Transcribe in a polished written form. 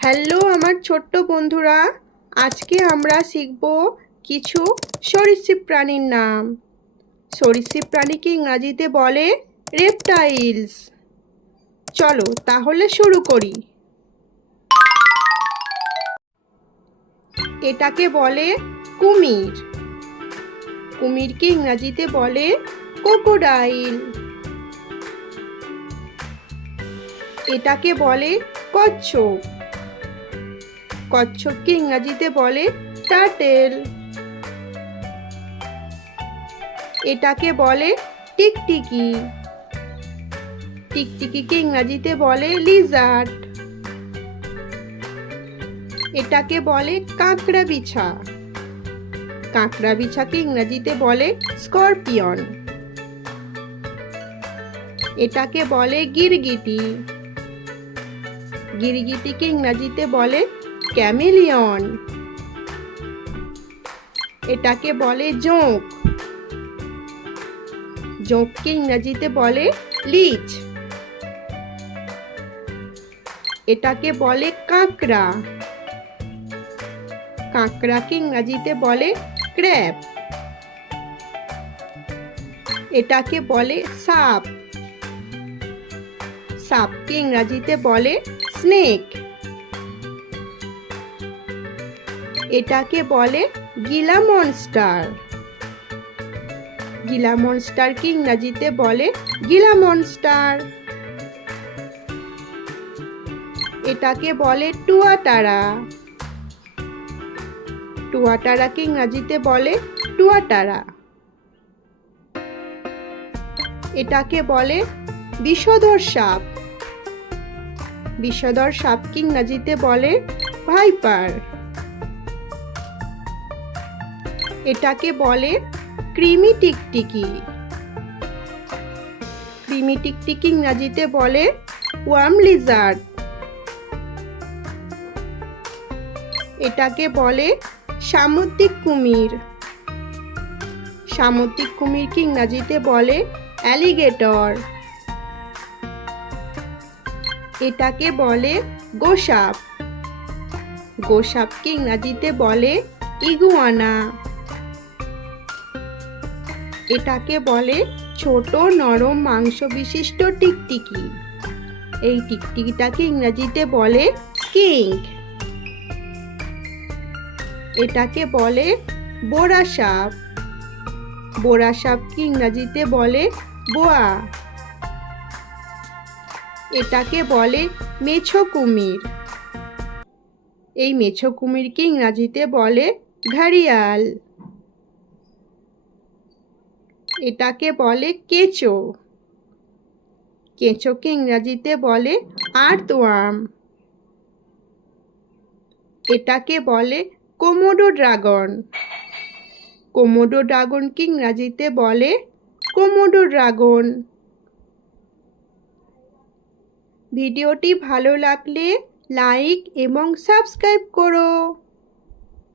Hello আমার ছোট্ট বন্ধুরা, আজকে আমরা শিখব কিছু সরীসৃপ প্রাণীর নাম। সরীসৃপ প্রাণীকে ইংরাজিতে বলে রেপটাইলস। চলো তাহলে শুরু করি। এটাকে বলে কুমির। কুমিরকে ইংরাজিতে বলে ক্রোকোডাইল। এটাকে বলে কচ্ছপ। কচ্ছপকে ইংরাজিতে বলে টার্টেল। এটাকে বলে টিকটিকি। টিকটিকিকে ইংরাজিতে বলে লিজার্ড। এটাকে বলে কাঁকড়া বিছা। কাঁকড়া বিছাকে ইংরাজিতে বলে স্করপিয়ন। এটাকে বলে গিরগিটি। গিরগিটিকে ইংরাজিতে বলে ক্যামেলিয়ন। এটাকে বলে জোঁক। জোঁককে ইংরাজিতে বলে লিচ। এটাকে বলে কাঁকড়া। কাঁকড়াকে ইংরাজিতে বলে ক্র্যাব। এটাকে বলে সাপ। সাপকে ইংরাজিতে বলে স্নেক। এটাকে বলে গিলা মনস্টার। গিলা মনস্টারকে ইংরাজিতে বলে গিলা মনস্টার। এটাকে বলে টুয়াটারা। টুয়াটারাকে ইংরাজিতে বলে টুয়াটারা। এটাকে বলে বিষধর সাপ। বিষধর সাপকে ইংরাজিতে বলে ভাইপার। এটাকে বলে কৃমি টিকটিকি। কৃমি টিকটিকি ইংরাজিতে বলে ওয়ার্ম লিজার্ড। এটাকে বলে সামুদ্রিক কুমির। সামুদ্রিক কুমিরকে ইংরাজিতে বলে অ্যালিগেটর। এটাকে বলে গোসাপ। গোসাপকে ইংরাজিতে বলে ইগুয়ানা। এটাকে বলে ছোট নরম মাংস বিশিষ্ট টিকটিকি। এই টিকটিকিটাকে ইংরাজিতে বলে স্কিঙ্ক। এটাকে বলে বোরা সাপ। বোরা সাপকে ইংরাজিতে বলে বোয়া। এটাকে বলে মেছো কুমির। এই মেছো কুমিরকে ইংরাজিতে বলে ঘারিয়াল। এটাকে বলে কেঁচো। কেঁচোকে ইংরাজিতে বলে আর্থওয়ার্ম। এটাকে বলে কোমোডো ড্রাগন। কোমোডো ড্রাগনকে ইংরাজিতে বলে কোমোডো ড্রাগন। ভিডিওটি ভালো লাগলে লাইক এবং সাবস্ক্রাইব করো।